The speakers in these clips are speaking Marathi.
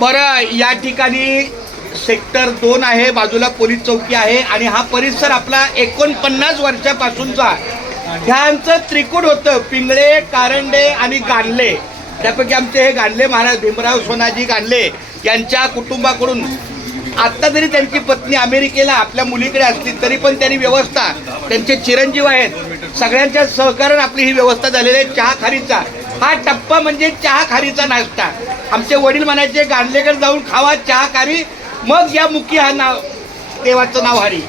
बरं, या ठिकाणी सेक्टर 2 आहे, बाजूला पोलीस चौकी आहे आणि हा परिसर आपला 49 वर्षापासूनचा ह्यांचं त्रिकूट होतं. पिंगळे, कारंडे आणि गानले. त्यापैकी आमचे हे गानले महाराज भीमराव सोनाजी गानले यांच्या कुटुंबाकडून आत्ता जरी त्यांची पत्नी अमेरिकेला आपल्या मुलीकडे असली तरी पण त्यांनी व्यवस्था, त्यांचे चिरंजीव आहेत, सगळ्यांच्या सहकार्याने आपली ही व्यवस्था झालेली आहे. चहा खारीचा हा टप्पा म्हणजे चहा खारीचा नाश्ता. आमचे वडील म्हणायचे गांधलेकडे जाऊन खावा चहा खारी, मग या मुखी हा नाव देवाचं नाव हरी.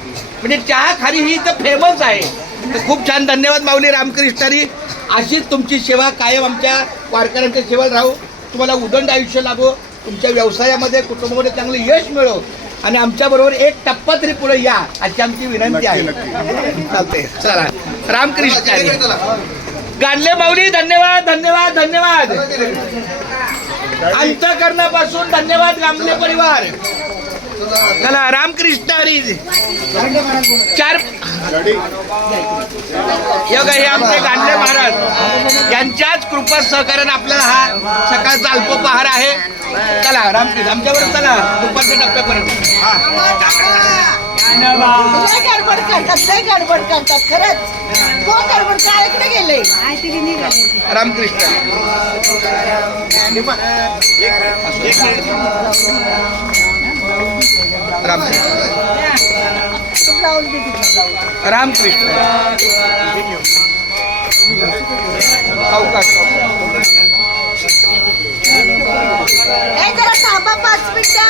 म्हणजे चहा खारी ही इथं फेमस आहे. तर खूप छान, धन्यवाद माऊली रामकृष्णारी. अशीच तुमची सेवा कायम आमच्या वारकऱ्यांच्या सेवा राहू. तुम्हाला उदंड आयुष्य लाभो, तुमच्या व्यवसायामध्ये कुटुंबामध्ये चांगलं यश मिळो आणि आमच्याबरोबर एक टप्पा तरी पुढे या अशी आमची विनंती आहे. चालते, चला रामकृष्ण गाणले माऊली. धन्यवाद धन्यवाद धन्यवाद. अंतःकरणापासून धन्यवाद गामले परिवार. चला रामकृष्ण हरी. चार योगा हे आमचे गांधले महाराज यांच्याच कृपा सहकार्याने आपल्याला हा सकाळचा अल्पोपहार आहे. चला रामकृष्ण आमच्याबरोबर, चला दुपारच्या टप्प्यापर्यंत. गडबड करतात खरंच. कोण गडबड काय गेले रामकृष्ण रामकृष्ण अवकाश. जरा थांबा 5 मिनिटं.